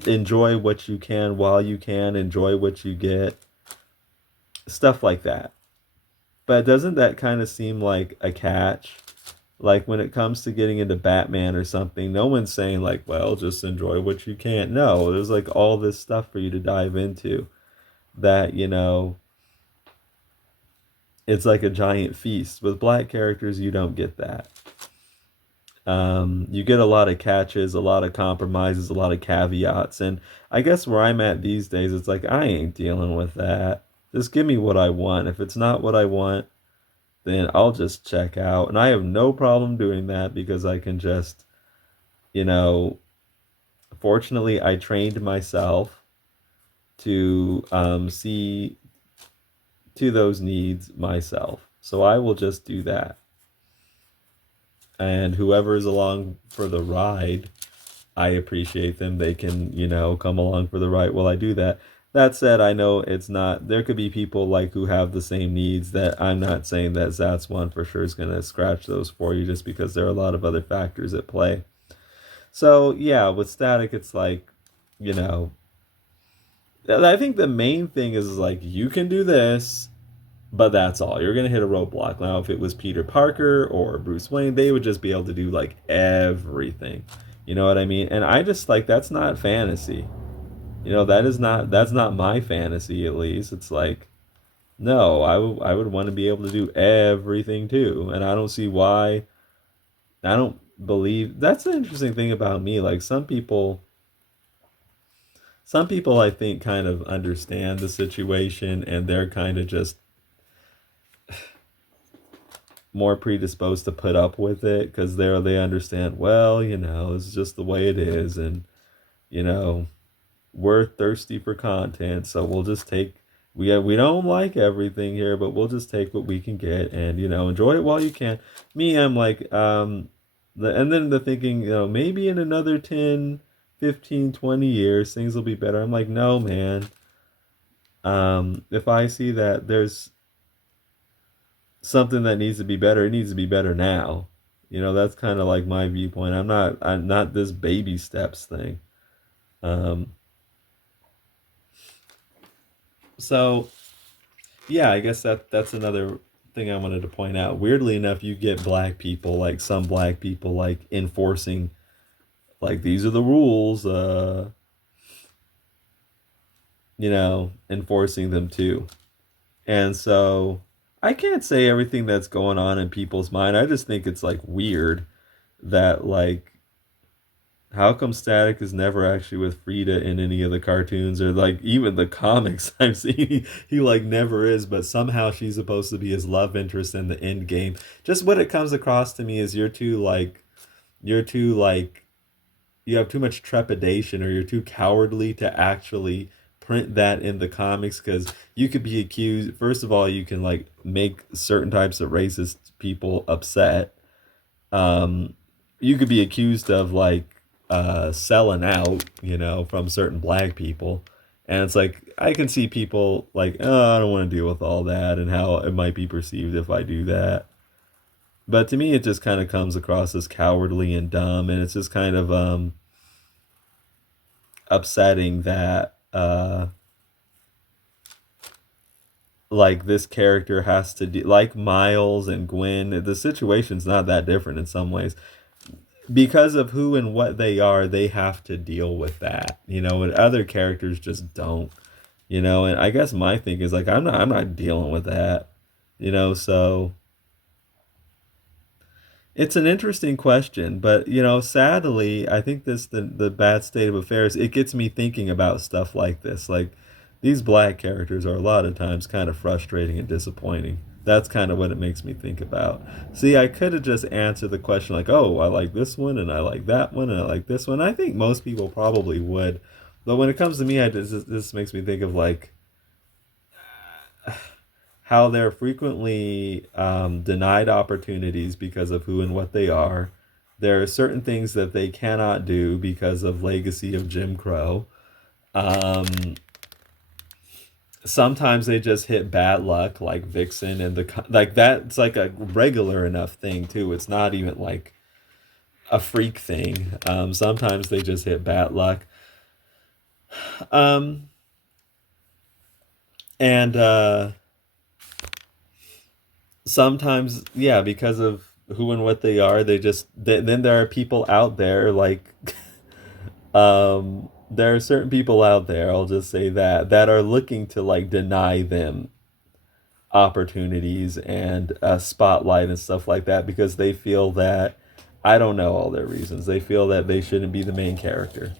enjoy what you can while you can, enjoy what you get, stuff like that. But doesn't that kind of seem like a catch? Like when it comes to getting into Batman or something, no one's saying like, well, just enjoy what you can. No, there's like all this stuff for you to dive into that, it's like a giant feast. With black characters, you don't get that. You get a lot of catches, a lot of compromises, a lot of caveats. And I guess where I'm at these days, it's like, I ain't dealing with that. Just give me what I want. If it's not what I want, then I'll just check out. And I have no problem doing that because I can just, you know, fortunately, I trained myself to see to those needs myself. So I will just do that. And whoever is along for the ride, I appreciate them. They can, come along for the ride while I do that. That said, I know it's not, there could be people like who have the same needs that I'm not saying that Zatswan for sure is going to scratch those for you just because there are a lot of other factors at play. So, yeah, with static, it's like, you know, I think the main thing is like, you can do this, but that's all. You're going to hit a roadblock. Now, if it was Peter Parker or Bruce Wayne, they would just be able to do like everything. You know what I mean? And I just like, that's not fantasy. That's not my fantasy, at least. It's like, no, I would want to be able to do everything too. And I don't see why. I don't believe that's the interesting thing about me. Like some people I think kind of understand the situation and they're kind of just more predisposed to put up with it because they understand, well, it's just the way it is. And you know we're thirsty for content, so we'll just take, we don't like everything here, but we'll just take what we can get and enjoy it while you can. Me, I'm like and then the thinking, maybe in another 10, 15, 20 years things will be better. I'm like, no, man. If I see that there's something that needs to be better, it needs to be better now. That's kind of like my viewpoint. I'm not this baby steps thing. um so yeah, I guess that's another thing I wanted to point out. Weirdly enough, you get black people, like some black people, like enforcing, like these are the rules, enforcing them too. And so I can't say everything that's going on in people's mind. I just think it's like weird that like how come Static is never actually with Frida in any of the cartoons or like even the comics I've seen? He like never is, but somehow she's supposed to be his love interest in the end game. Just what it comes across to me is you're too like you have too much trepidation or you're too cowardly to actually print that in the comics because you could be accused. First of all, you can like make certain types of racist people upset. um you could be accused of like selling out, from certain black people. And it's like I can see people like, oh, I don't want to deal with all that and how it might be perceived if I do that. But to me it just kind of comes across as cowardly and dumb, and it's just kind of upsetting that like this character has to like Miles and Gwen, the situation's not that different in some ways. Because of who and what they are, they have to deal with that, and other characters just don't. And I guess my thing is like I'm not dealing with that. So it's an interesting question, but sadly, I think this the bad state of affairs, it gets me thinking about stuff like this. Like these black characters are a lot of times kind of frustrating and disappointing. That's kind of what it makes me think about. See, I could have just answered the question like, oh, I like this one and I like that one and I like this one. I think most people probably would. But when it comes to me, this makes me think of like how they're frequently denied opportunities because of who and what they are. There are certain things that they cannot do because of legacy of Jim Crow. Um, Sometimes they just hit bad luck, like Vixen and like that's like a regular enough thing too. It's not even like a freak thing. Sometimes they just hit bad luck. Um, and Sometimes, yeah, because of who and what they are, then there are people out there like there are certain people out there, I'll just say that are looking to like deny them opportunities and a spotlight and stuff like that because they feel that, I don't know all their reasons, they feel that they shouldn't be the main character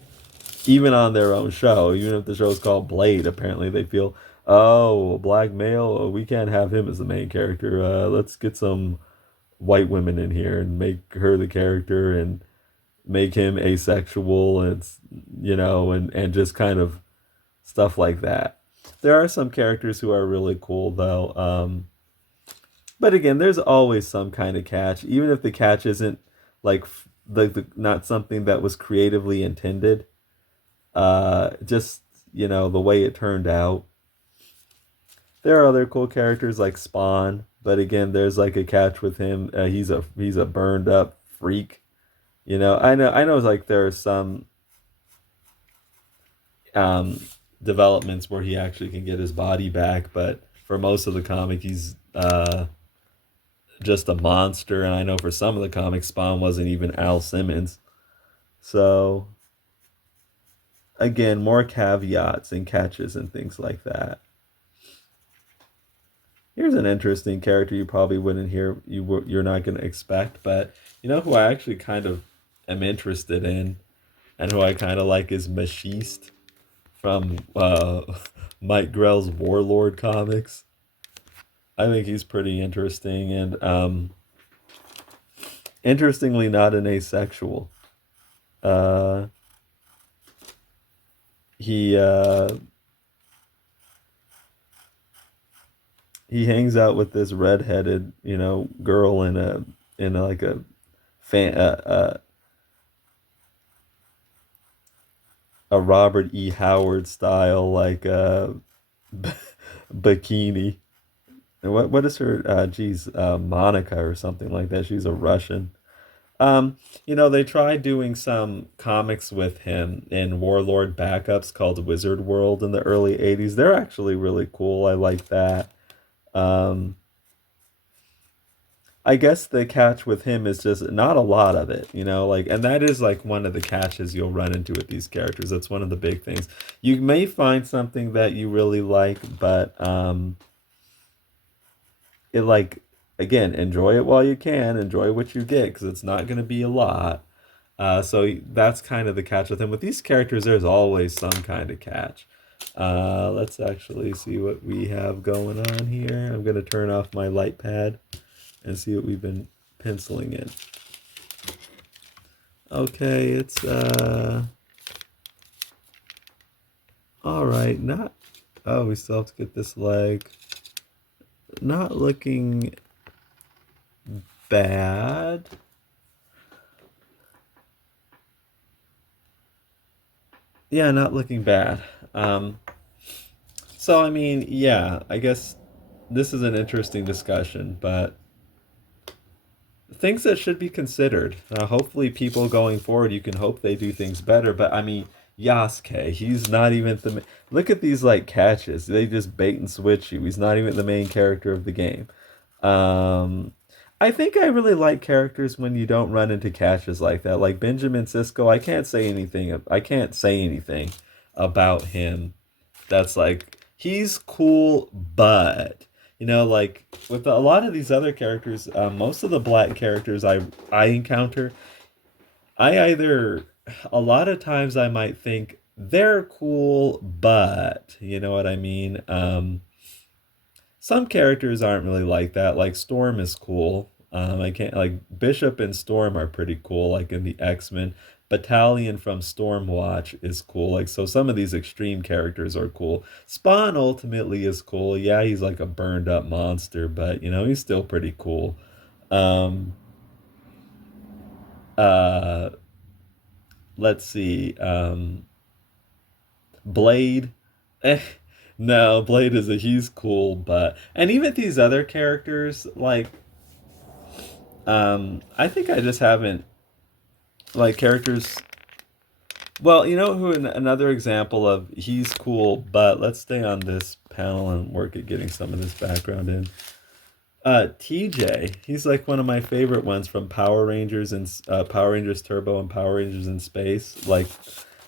even on their own show. Even if the show's called Blade, apparently they feel, oh, a black male, oh, we can't have him as the main character, let's get some white women in here and make her the character and make him asexual, and and just kind of stuff like that. There are some characters who are really cool though. But again, there's always some kind of catch, even if the catch isn't like not something that was creatively intended. Just the way it turned out. There are other cool characters like Spawn, but again, there's like a catch with him. He's a burned up freak. I know. Like there are some um, developments where he actually can get his body back, but for most of the comic, he's just a monster. And I know for some of the comics, Spawn wasn't even Al Simmons. So again, more caveats and catches and things like that. Here's an interesting character you probably wouldn't you're not going to expect, but who I actually kind of am interested in and who I kind of like is Machiste from Mike Grell's Warlord comics. I think he's pretty interesting and interestingly not an asexual. Uh, he he hangs out with this redheaded, girl in a like a fan a Robert E. Howard style like bikini. And what is her? Geez, Monica or something like that. She's a Russian. They tried doing some comics with him in Warlord backups called Wizard World in the early '80s. They're actually really cool. I like that. Um, I guess the catch with him is just not a lot of it, like, and that is like one of the catches you'll run into with these characters. That's one of the big things. You may find something that you really like, but it like again, enjoy it while you can, enjoy what you get because it's not going to be a lot. So that's kind of the catch with him. With these characters, there's always some kind of catch. Let's actually see what we have going on here. I'm going to turn off my light pad and see what we've been penciling in. Okay, it's all right. Not Oh, we still have to get this leg. Not looking bad. Yeah, not looking bad. So I mean, yeah, I guess this is an interesting discussion, but things that should be considered. Hopefully, people going forward, you can hope they do things better. But I mean, Yasuke, he's not even Look at these like catches. They just bait and switch you. He's not even the main character of the game. Um, I think I really like characters when you don't run into catches like that. Like Benjamin Sisko, I can't say anything. I can't say anything about him that's like he's cool, but like with a lot of these other characters, most of the black characters I encounter, I either a lot of times I might think they're cool, but you know what I mean? Some characters aren't really like that. Like Storm is cool. I can't like Bishop and Storm are pretty cool, like in the X-Men. Battalion from Stormwatch is cool. Like so some of these extreme characters are cool. Spawn ultimately is cool. Yeah, he's like a burned up monster, but you know, he's still pretty cool. Um uh let's see. Blade. Eh, no, Blade is a he's cool, but and even these other characters, like I think I just haven't like characters. Well, you know who another example of he's cool, but let's stay on this panel and work at getting some of this background in. TJ, he's like one of my favorite ones from Power Rangers and Power Rangers Turbo and Power Rangers in Space. Like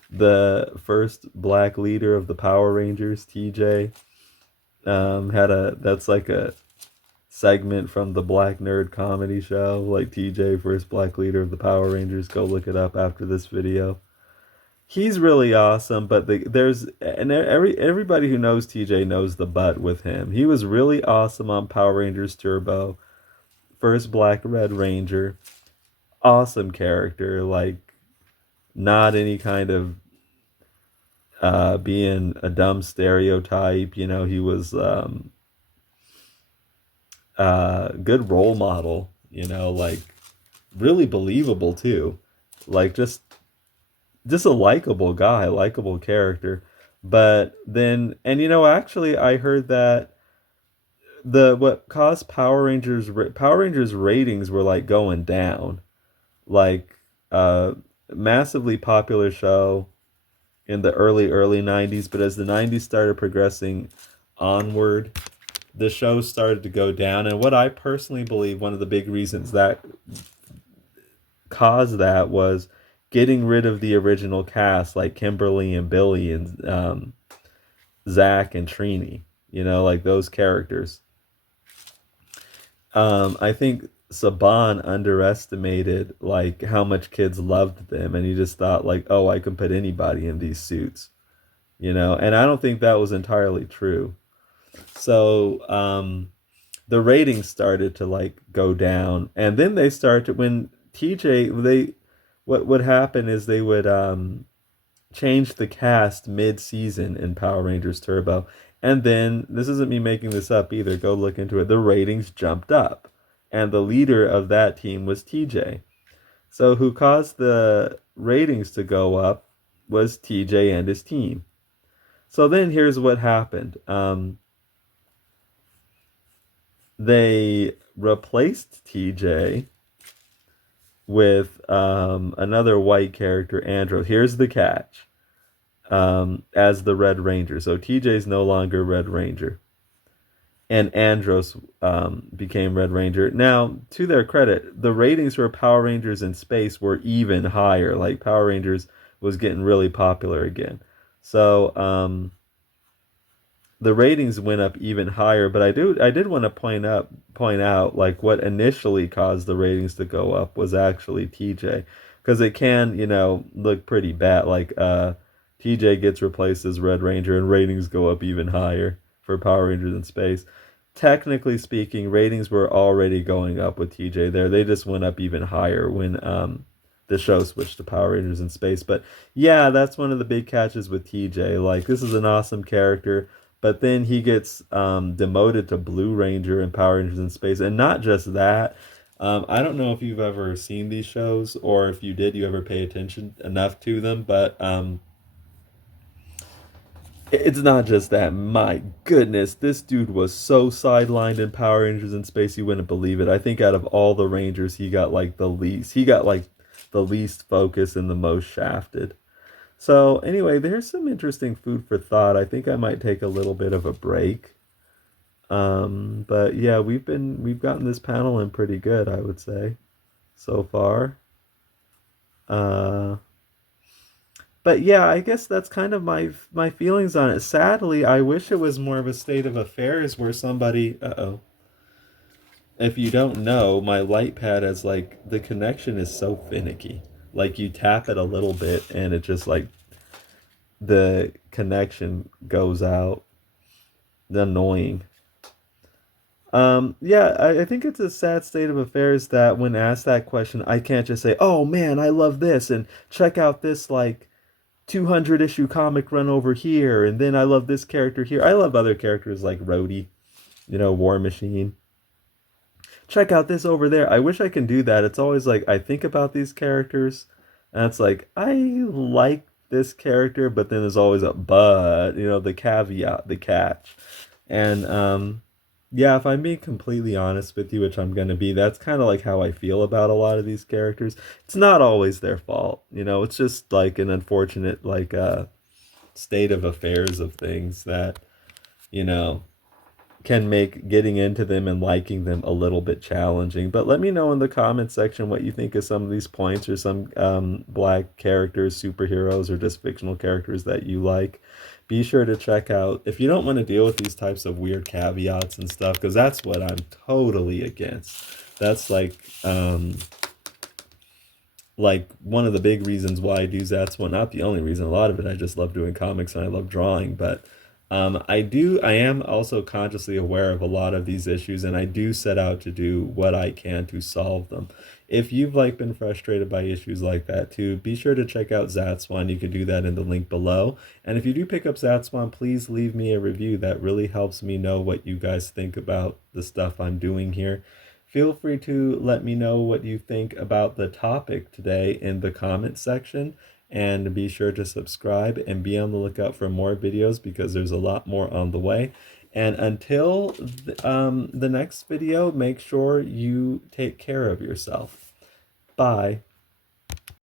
the first black leader of the Power Rangers, TJ, had a that's like a segment from the Black Nerd comedy show, like TJ, first black leader of the Power Rangers. Go look it up after this video. He's really awesome, but there's and everybody who knows TJ knows the butt with him. He was really awesome on Power Rangers Turbo, first Black Red Ranger. Awesome character, like not any kind of being a dumb stereotype. You know, he was good role model, you know, like really believable too. Like just a likable guy, likable character. But then and you know, actually I heard that the what caused Power Rangers ratings were like going down. Like massively popular show in the early 90s, but as the 90s started progressing onward, the show started to go down. And what I personally believe one of the big reasons that caused that was getting rid of the original cast, like Kimberly and Billy and Zach and Trini, you know, like those characters. I think Saban underestimated like how much kids loved them, and he just thought like, oh, I can put anybody in these suits, you know. And I don't think that was entirely true. So the ratings started to like go down, and then they started when TJ they what would happen is they would change the cast mid-season in Power Rangers Turbo, and then this isn't me making this up either. Go look into it. The ratings jumped up, and the leader of that team was TJ. So who caused the ratings to go up was TJ and his team. So then here's what happened. They replaced TJ with another white character, Andros. Here's the catch. As the Red Ranger. So TJ's no longer Red Ranger. And Andros became Red Ranger. Now, to their credit, the ratings for Power Rangers in Space were even higher. Like Power Rangers was getting really popular again. So the ratings went up even higher, but I did want to point out like what initially caused the ratings to go up was actually TJ, because it can, you know, look pretty bad. Like TJ gets replaced as Red Ranger and ratings go up even higher for Power Rangers in Space. Technically speaking, ratings were already going up with TJ there. They just went up even higher when the show switched to Power Rangers in Space. But yeah, that's one of the big catches with TJ. Like this is an awesome character. But then he gets demoted to Blue Ranger in Power Rangers in Space. And not just that. I don't know if you've ever seen these shows, or if you did, you ever pay attention enough to them. But it's not just that. My goodness, this dude was so sidelined in Power Rangers in Space, you wouldn't believe it. I think out of all the Rangers, he got like the least. He got like the least focus and the most shafted. So anyway, there's some interesting food for thought. I think I might take a little bit of a break. But yeah, we've gotten this panel in pretty good, I would say, so far. Uh, but yeah, I guess that's kind of my feelings on it. Sadly, I wish it was more of a state of affairs where somebody, uh-oh. If you don't know, my light pad has like the connection is so finicky. Like you tap it a little bit and it just like the connection goes out. Annoying. Yeah, I think it's a sad state of affairs that when asked that question, I can't just say, "Oh man, I love this," and check out this like 200 issue comic run over here, and then I love this character here. I love other characters like Rhodey, War Machine. Check out this over there. I wish I can do that. It's always like I think about these characters, and it's like I like this character, but then there's always a but, the caveat, the catch. And yeah, if I'm being completely honest with you, which I'm gonna be, that's kind of like how I feel about a lot of these characters. It's not always their fault, it's just like an unfortunate like state of affairs of things that, you know, can make getting into them and liking them a little bit challenging. But let me know in the comment section what you think of some of these points, or some black characters, superheroes, or just fictional characters that you like. Be sure to check out, if you don't want to deal with these types of weird caveats and stuff, because that's what I'm totally against. That's like one of the big reasons why I do Zatswan. Not the only reason. A lot of it, I just love doing comics and I love drawing. But I am also consciously aware of a lot of these issues, and I do set out to do what I can to solve them. If you've been frustrated by issues like that too, be sure to check out Zatswan. You can do that in the link below. And if you do pick up Zatswan, please leave me a review. That really helps me know what you guys think about the stuff I'm doing here. Feel free to let me know what you think about the topic today in the comment section, and be sure to subscribe and be on the lookout for more videos, because there's a lot more on the way. And until the next video, make sure you take care of yourself. Bye.